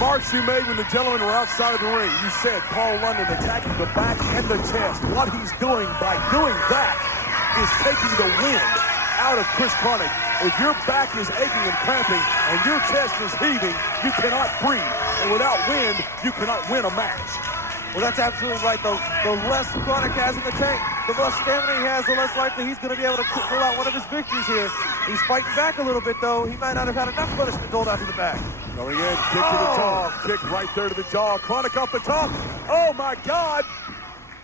remarks you made when the gentlemen were outside of the ring. You said Paul London attacking the back and the chest. What he's doing by doing that is taking the wind out of Chris Chronic. If your back is aching and cramping and your chest is heaving, you cannot breathe. And without wind, you cannot win a match. Well, that's absolutely right. The less Chronic has in the tank, the less stamina he has, the less likely he's going to be able to pull out one of his victories here. He's fighting back a little bit, though. He might not have had enough punishment doled out to the back. Going in, kick to the jaw. Kick right there to the jaw. Chronic off the top. Oh, my God.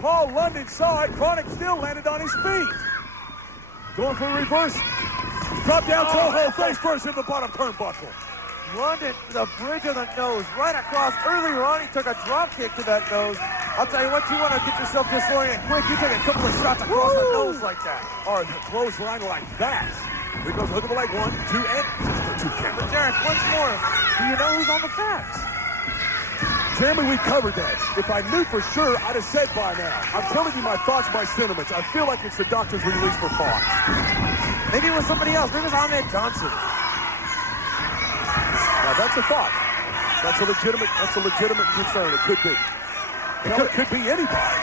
Paul London saw it. Chronic still landed on his feet. Going for a reverse. Drop down toe hold, face first in the bottom turnbuckle. London, the bridge of the nose, right across. Earlier on, he took a drop kick to that nose. I'll tell you what, you want to get yourself disoriented quick, you take a couple of shots across the nose like that. Or the clothesline like that. Here goes hook of the leg, 1, 2, and just the 2 count. But Derek, once more, do you know who's on the facts? Jeremy, we covered that. If I knew for sure, I'd have said by now. I'm telling you my thoughts, my sentiments. I feel like it's the doctor's release for Fox. Maybe it was somebody else. Maybe it was Ahmed Johnson. Now that's a thought. That's a legitimate concern. It could be. It could be anybody.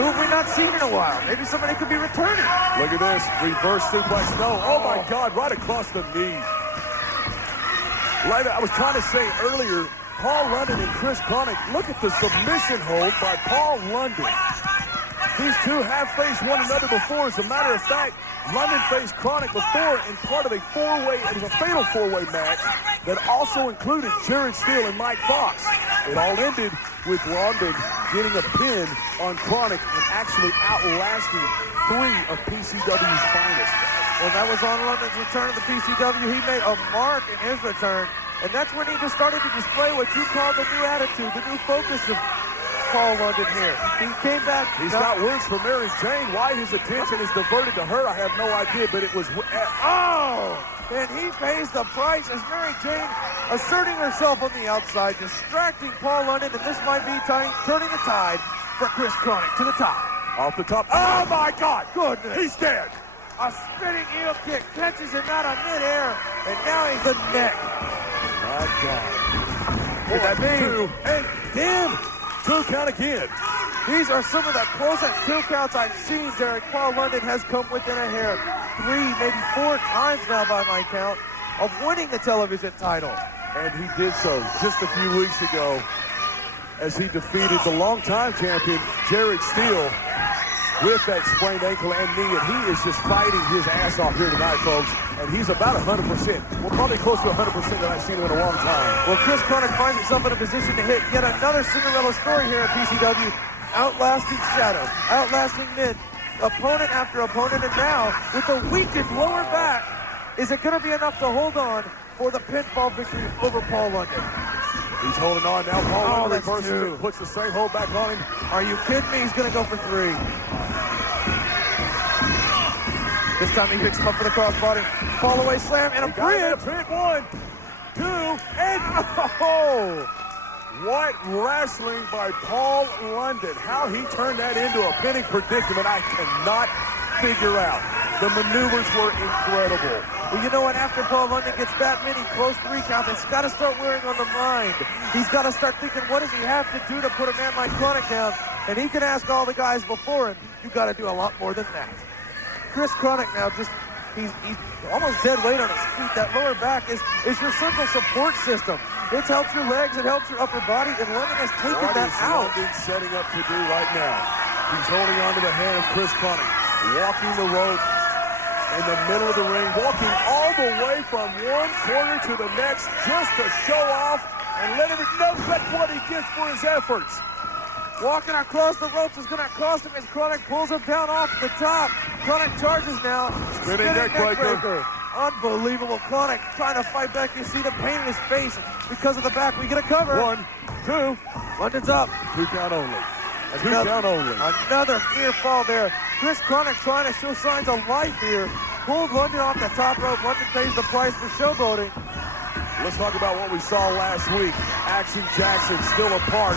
Who have we not seen in a while? Maybe somebody could be returning. Look at this. Reverse suplex. No. Oh my God. Right across the knee. Right. I was trying to say earlier, Paul London and Chris Chronic. Look at the submission hold by Paul London. These two have faced one another before. As a matter of fact, London faced Chronic before in part of a it was a fatal four-way match that also included Jared Steele and Mike Fox. It all ended with London getting a pin on Chronic and actually outlasting 3 of PCW's finest. Well, that was on London's return to the PCW. He made a mark in his return, and that's when he just started to display what you call the new attitude, the new focus of Paul London here. He came back. He's got words for Mary Jane. Why his attention is diverted to her, I have no idea, but it was... And he pays the price as Mary Jane asserting herself on the outside, distracting Paul London, and this might be turning the tide for Chris Chronic to the top. Off the top. Oh, my God. Goodness. He's dead. A spinning heel kick catches him out of midair, and now he's the neck. My God. Could that be? 2, and damn. 2 count again. These are some of the closest 2 counts I've seen, Derek. Paul London has come within a hair 3, maybe 4 times now by my count of winning the television title. And he did so just a few weeks ago as he defeated the longtime champion, Jared Steele, with that sprained ankle and knee. And he is just fighting his ass off here tonight, folks. And he's about 100%. Well, probably close to 100% that I've seen him in a long time. Well, Chris Chronic finds himself in a position to hit yet another Cinderella story here at PCW. Outlasting Shadow, outlasting Mid, opponent after opponent, and now with a weakened lower back, is it going to be enough to hold on for the pinfall victory over Paul London? He's holding on now. Paul London reverses it, puts the same hold back on him. Are you kidding me? He's going to go for 3. This time he picks him up for the crossbody. Fall away slam and a bridge. 1, 2, and oh! What wrestling by Paul London. How he turned that into a pinning predicament, I cannot figure out. The maneuvers were incredible. Well, you know what? After Paul London gets that many close 3 counts, it's got to start wearing on the mind. He's got to start thinking, what does he have to do to put a man like Chronic down? And he can ask all the guys before him, you got to do a lot more than that. Chris Chronic now he's almost dead weight on his feet. That lower back is your central support system. It helps your legs, it helps your upper body, and London has taken that out. What is London setting up to do right now? He's holding on to the hand of Chris Chronic, walking the rope in the middle of the ring, walking all the way from one corner to the next just to show off and let everyone know that's what he gets for his efforts. Walking across the ropes is going to cost him as Chronic pulls him down off the top. Chronic charges now. Spinning neck breaker. Unbelievable. Chronic trying to fight back. You see the pain in his face because of the back. We get a cover. 1, 2. London's up. 2 count only. 2 count only. Another near fall there. Chris Chronic trying to show signs of life here. Pulled London off the top rope. London pays the price for showboating. Let's talk about what we saw last week. Action Jackson still apart.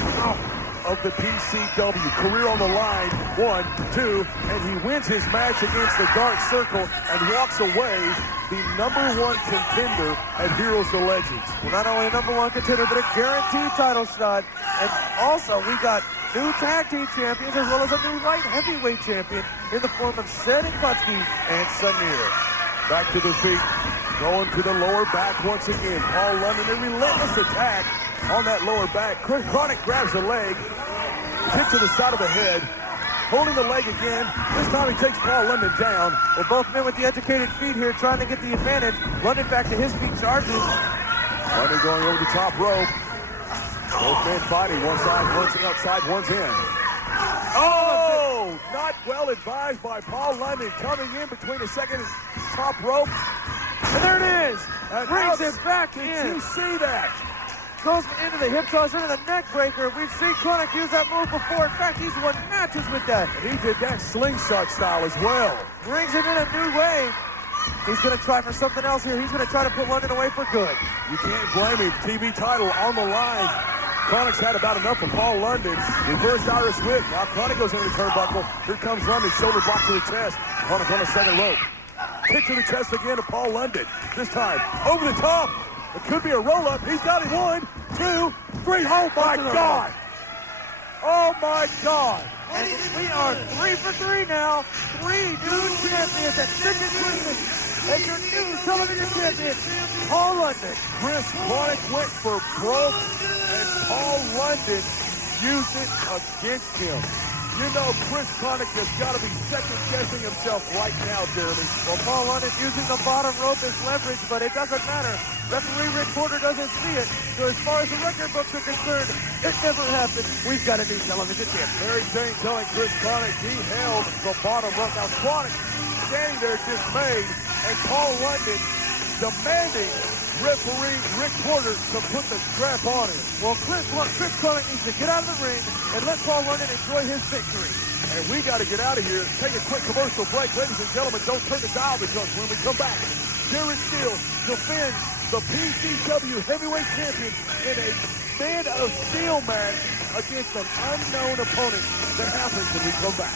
of the PCW. Career on the line, 1, 2, and he wins his match against the Dark Circle and walks away the #1 contender at Heroes to Legends. Well, not only a #1 contender, but a guaranteed title shot. And also, we got new tag team champions as well as a new light heavyweight champion in the form of Sed Kutsky and Samir. Back to the feet, going to the lower back once again. Paul London, a relentless attack on that lower back. Chris Chronic grabs the leg, kick to the side of the head, holding the leg again. This time he takes Paul London down. Well, both men with the educated feet here trying to get the advantage. London back to his feet, charges. London going over the top rope. Both men fighting. One side, one's outside, one's in. Oh! Not well advised by Paul London, coming in between the second and top rope. And there it is. And Brings it back Did in. you see that? Goes into the hip toss, into the neck breaker. We've seen Chronic use that move before. In fact, he's won matches with that. He did that slingshot style as well. Brings it in a new way. He's going to try for something else here. He's going to try to put London away for good. You can't blame him. TV title on the line. Chronic's had about enough of Paul London. Reversed Irish whip. Now Chronic goes into the turnbuckle. Here comes London. Shoulder block to the chest. Chronic on the second rope. Kick to the chest again to Paul London. This time over the top. It could be a roll-up. He's got it. 1, 2, 3. Oh, my God. Oh, my God. And we are 3 for 3 now. 3 new champions at Chicken Christmas. And your new television champion, Paul London. Chris Chronic went for broke, and Paul London used it against him. You know Chris Chronic has got to be second-guessing himself right now, Jeremy. Well, Paul London using the bottom rope as leverage, but it doesn't matter. Referee Rick Porter doesn't see it. So as far as the record books are concerned, it never happened. We've got a new television champion. Mary Jane telling Chris Chronic he held the bottom rope. Now Chronic standing there dismayed, and Paul London demanding referee Rick Porter to put the strap on him. Well, Chris Chronic needs to get out of the ring and let Paul London enjoy his victory. And we got to get out of here. Take a quick commercial break. Ladies and gentlemen, don't turn the dial because when we come back, Jared Steele defends the PCW Heavyweight Champion in a Man of Steel match against an unknown opponent. That happens when we come back.